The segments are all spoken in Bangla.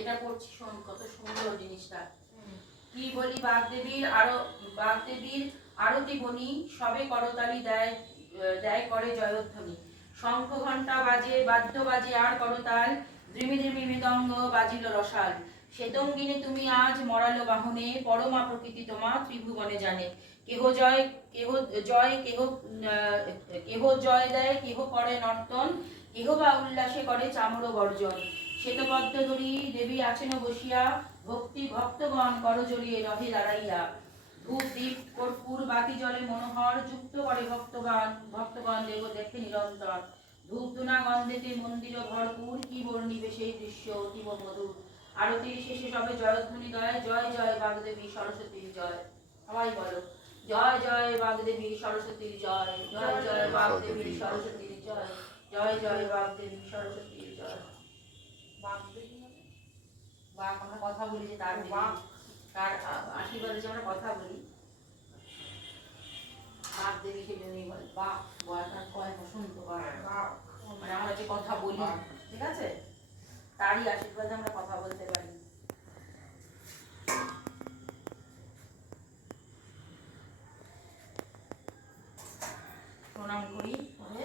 এটা করছি শোন, কত সুন্দর জিনিসটা। কি বলি, বাগদেবীর আরও, বাগদেবীর আরতি বনি, সবে করতালি দেয় দেয় করে জয়ধ্বনি। শঙ্খ বাজে, বাদ্য বাজে, আর করতাল মৃদঙ্গ বাজিল রসাল। তুমি আজ মরালো বাহনে, পরমা প্রকৃতি তোমা ত্রিভুবনে জানে। কেহ জয় কেহ জয়, কেহ কেহ জয় দেয়, কেহ করে নর্তন, কেহ বা উল্লাসে করে চামড় বর্জন। শ্বেতপদ্ম ধরি দেবী আছেন বসিয়া ভক্তি ভক্তগণ কর জড়িয়ে রহে দাঁড়াইয়া। ধূপ দীপ কর্পূর বাতি জলে মনোহর যুক্ত করে ভক্তগণ ভক্তগণ দেব দেখে নিরন্তর। ধূপ ধুনা গন্ধেতে মন্দির ভরপুর কি বর্ণিবে সেই দৃশ্য অতীব মধুর। আরতির শেষে সবে জয়ধ্বনি দয় জয় জয় বাগদেবী সরস্বতীর জয়। সবাই বলো জয় জয় বাগদেবী সরস্বতীর জয় জয় জয় বাগদেবী সরস্বতীর জয় জয় জয় বাগদেবী সরস্বতীর জয়। বাক আমরা কথা বলি যে তার বাক তার আশীর্বাদে যে আমরা কথা বলি। বাপ দেবী সেজন্যই বলে বাপ বয়সার কয় বসন্ত বাপ মানে আমরা যে কথা বলি ঠিক আছে? তারই আশীর্বাদে আমরা কথা বলতে পারি। প্রণাম করি। করে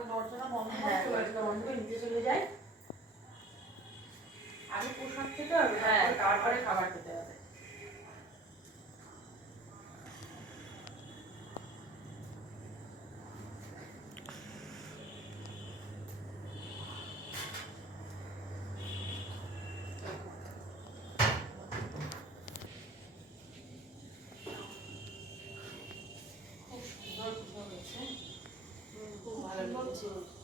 তারপর দরজাটা বন্ধ হ্যাঁ, করতে পারি বন্ধ করে নিচে চলে যাই। আগে প্রসাদ খেতে হবে হ্যাঁ। তারপর তারপরে খাবার খেতে হবে? 어,